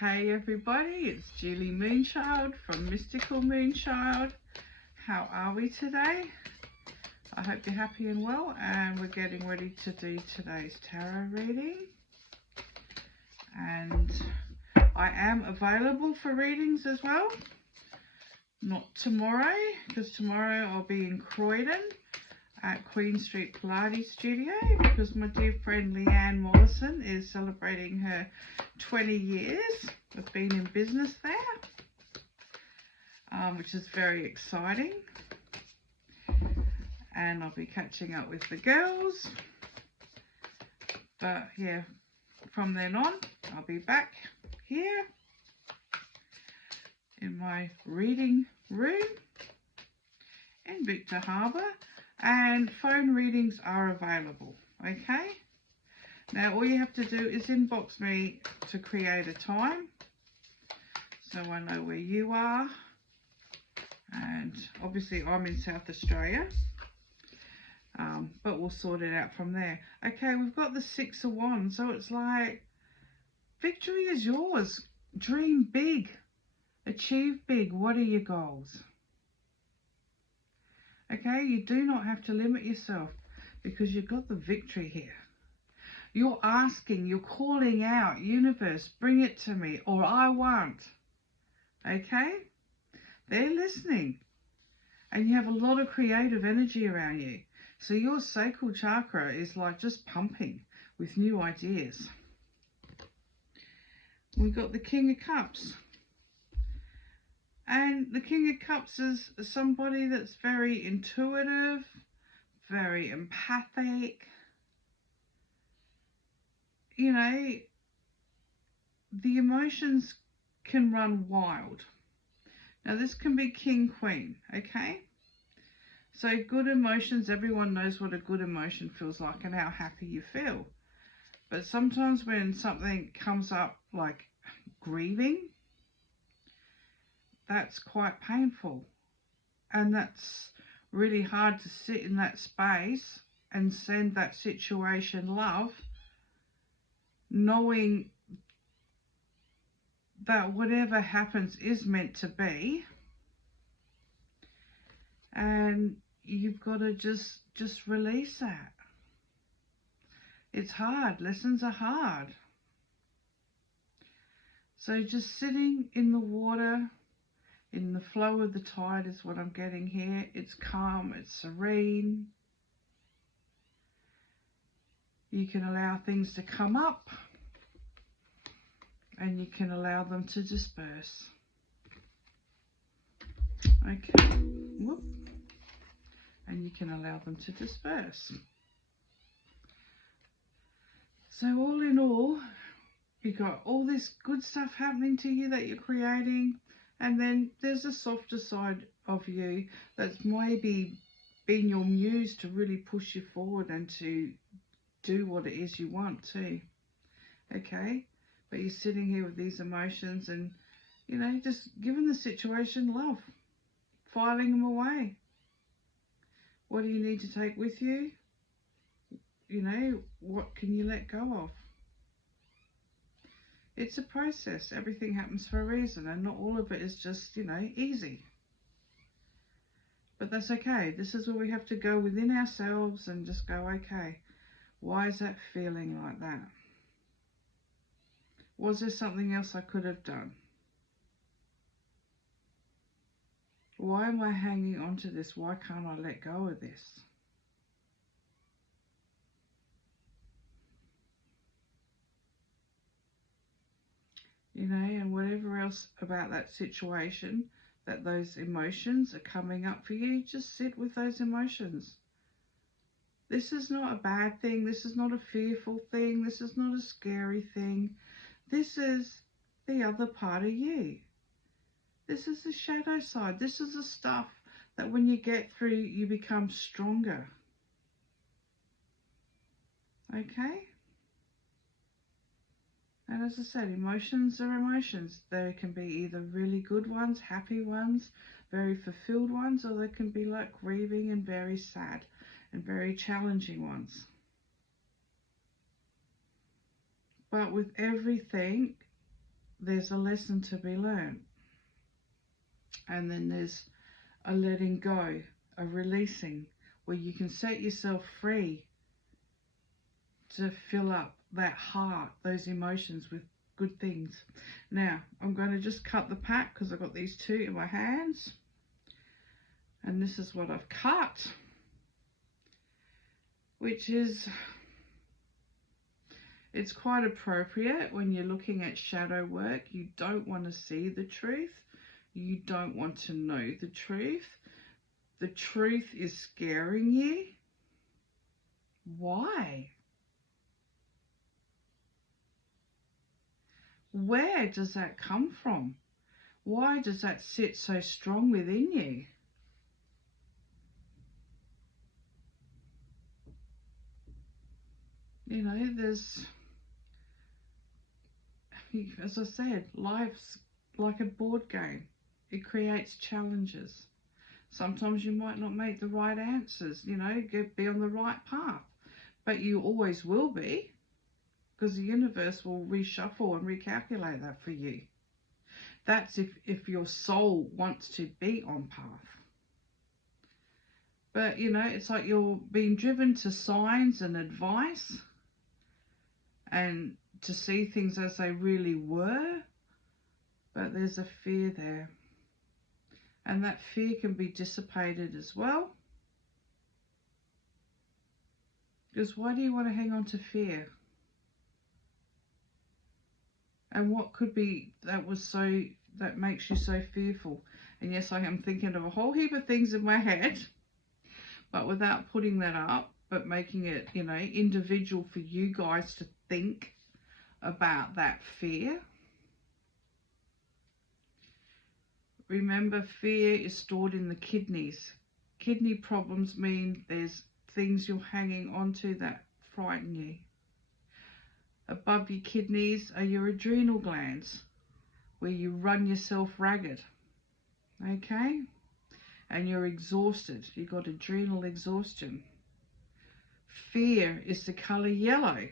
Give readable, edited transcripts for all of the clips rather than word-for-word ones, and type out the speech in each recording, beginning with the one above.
Hey everybody, it's Julie Moonchild from Mystical Moonchild. How are we today? I hope you're happy and well, and we're getting ready to do today's tarot reading. And I am available for readings as well. Not tomorrow, because tomorrow I'll be in Croydon at Queen Street Pilates Studio, because my dear friend Leanne Morrison is celebrating her 20 years of being in business there, which is very exciting. And I'll be catching up with the girls. But yeah, from then on, I'll be back here in my reading room in Victor Harbor. And phone readings are available, okay? Now all you have to do is inbox me to create a time, so I know where you are. And obviously I'm in South Australia, but we'll sort it out from there. Okay, we've got the Six of Wands, so it's like victory is yours. Dream big, achieve big. What are your goals? Okay, you do not have to limit yourself, because you've got the victory here. You're asking, you're calling out, universe, bring it to me, or I want. Okay? They're listening. And you have a lot of creative energy around you. So your sacral chakra is like just pumping with new ideas. We've got the King of Cups. And the King of Cups is somebody that's very intuitive, very empathic. You know, the emotions can run wild. Now this can be King, Queen, okay? So good emotions, everyone knows what a good emotion feels like and how happy you feel. But sometimes when something comes up like grieving, that's quite painful. And that's really hard to sit in that space and send that situation love, knowing that whatever happens is meant to be, and you've got to just release that. It's hard. Lessons are hard. So just sitting in the water, in the flow of the tide is what I'm getting here. It's calm, it's serene. You can allow things to come up, and you can allow them to disperse. Okay. Whoop. And you can allow them to disperse. So all in all, you got all this good stuff happening to you that you're creating, and then there's a softer side of you that's maybe been your muse to really push you forward and to do what it is you want too. Okay, but you're sitting here with these emotions and, you know, just giving the situation love, filing them away. What do you need to take with you? You know, what can you let go of? It's a process. Everything happens for a reason, and not all of it is just, you know, easy. But that's okay. This is where we have to go within ourselves and just go, okay, why is that feeling like that? Was there something else I could have done? Why am I hanging on to this? Why can't I let go of this? You know, and whatever else about that situation, that those emotions are coming up for you, just sit with those emotions. This is not a bad thing. This is not a fearful thing. This is not a scary thing. This is the other part of you. This is the shadow side. This is the stuff that when you get through, you become stronger. Okay? And as I said, emotions are emotions. They can be either really good ones, happy ones, very fulfilled ones, or they can be like grieving and very sad and very challenging ones. But with everything, there's a lesson to be learned. And then there's a letting go, a releasing, where you can set yourself free to fill up that heart, those emotions with good things. Now, I'm going to just cut the pack because I've got these two in my hands. And this is what I've cut, which is, it's quite appropriate when you're looking at shadow work. You don't want to see the truth. You don't want to know the truth. The truth is scaring you. Why? Where does that come from? Why does that sit so strong within you? You know, there's, as I said, life's like a board game. It creates challenges. Sometimes you might not make the right answers, you know, be on the right path. But you always will be, because the universe will reshuffle and recalculate that for you. That's if your soul wants to be on path. But, you know, it's like you're being driven to signs and advice and to see things as they really were. But there's a fear there. And that fear can be dissipated as well. Because why do you want to hang on to fear? And what could be that makes you so fearful? And yes, I am thinking of a whole heap of things in my head, but without putting that up, but making it, you know, individual for you guys to think about that fear. Remember, fear is stored in the kidneys. Kidney problems mean there's things you're hanging on to that frighten you. Above your kidneys are your adrenal glands, where you run yourself ragged, okay? And you're exhausted. You've got adrenal exhaustion. Fear is the colour yellow.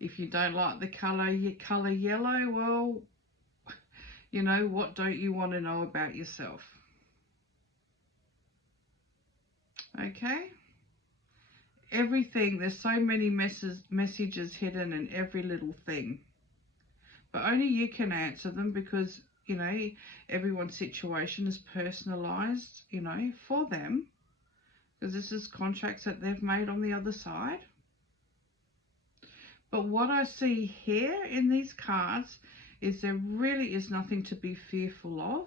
If you don't like the colour yellow, well, you know, what don't you want to know about yourself? Okay? Everything, there's so many messages hidden in every little thing. But only you can answer them, because, you know, everyone's situation is personalised, you know, for them. Because this is contracts that they've made on the other side. But what I see here in these cards is there really is nothing to be fearful of.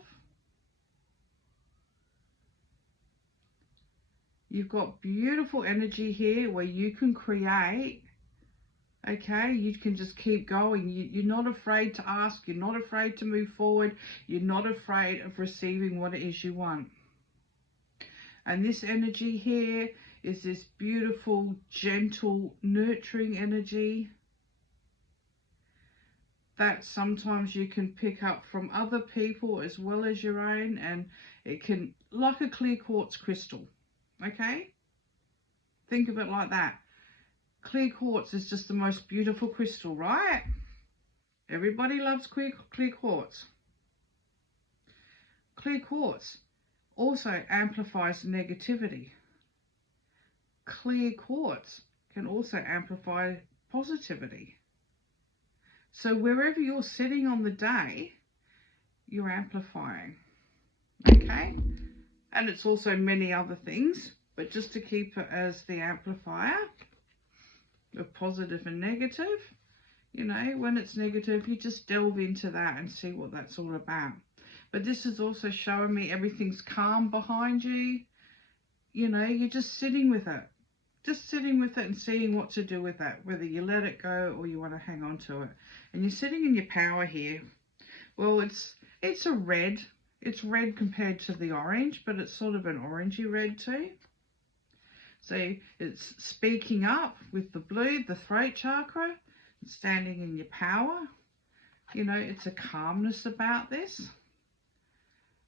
You've got beautiful energy here where you can create, okay? You can just keep going. You're not afraid to ask. You're not afraid to move forward. You're not afraid of receiving what it is you want. And this energy here is this beautiful, gentle, nurturing energy that sometimes you can pick up from other people as well as your own, and it can, like a clear quartz crystal, okay? Think of it like that. Clear quartz is just the most beautiful crystal, right? Everybody loves clear quartz. Clear quartz also amplifies negativity. Clear quartz can also amplify positivity. So wherever you're sitting on the day, you're amplifying, okay? And it's also many other things, but just to keep it as the amplifier of positive and negative, you know, when it's negative, you just delve into that and see what that's all about. But this is also showing me everything's calm behind you. You know, you're just sitting with it. Just sitting with it and seeing what to do with that, whether you let it go or you want to hang on to it. And you're sitting in your power here. Well, it's a red. It's red compared to the orange, but it's sort of an orangey red too. So it's speaking up with the blue, the throat chakra, standing in your power. You know, it's a calmness about this.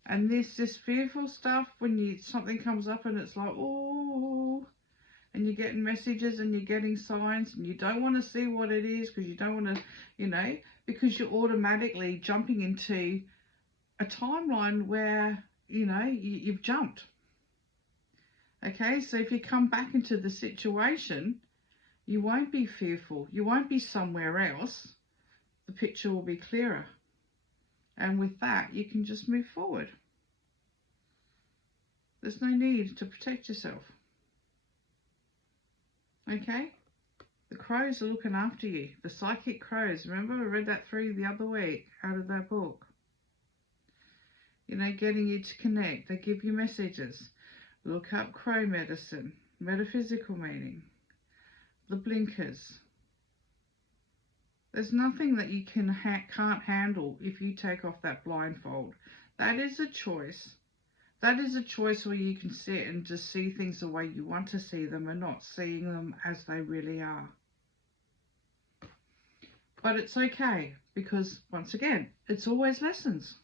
And this fearful stuff, when something comes up and it's like, oh, and you're getting messages and you're getting signs and you don't want to see what it is because you don't want to, you know, because you're automatically jumping into a timeline where, you know, you've jumped. Okay, so if you come back into the situation, you won't be fearful. You won't be somewhere else. The picture will be clearer. And with that, you can just move forward. There's no need to protect yourself. Okay? The crows are looking after you. The psychic crows. Remember, I read that through the other week out of that book. You know, getting you to connect. They give you messages. Look up crow medicine, metaphysical meaning, the blinkers. There's nothing that you can't handle if you take off that blindfold. That is a choice. That is a choice where you can sit and just see things the way you want to see them and not seeing them as they really are. But it's okay because, once again, it's always lessons.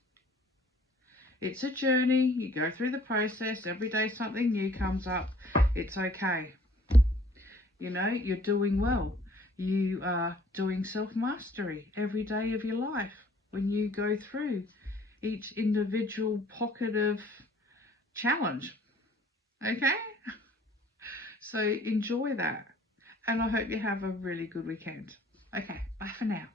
It's a journey. You go through the process. Every day something new comes up. It's okay. You know, you're doing well. You are doing self-mastery every day of your life when you go through each individual pocket of challenge. Okay? So enjoy that. And I hope you have a really good weekend. Okay, bye for now.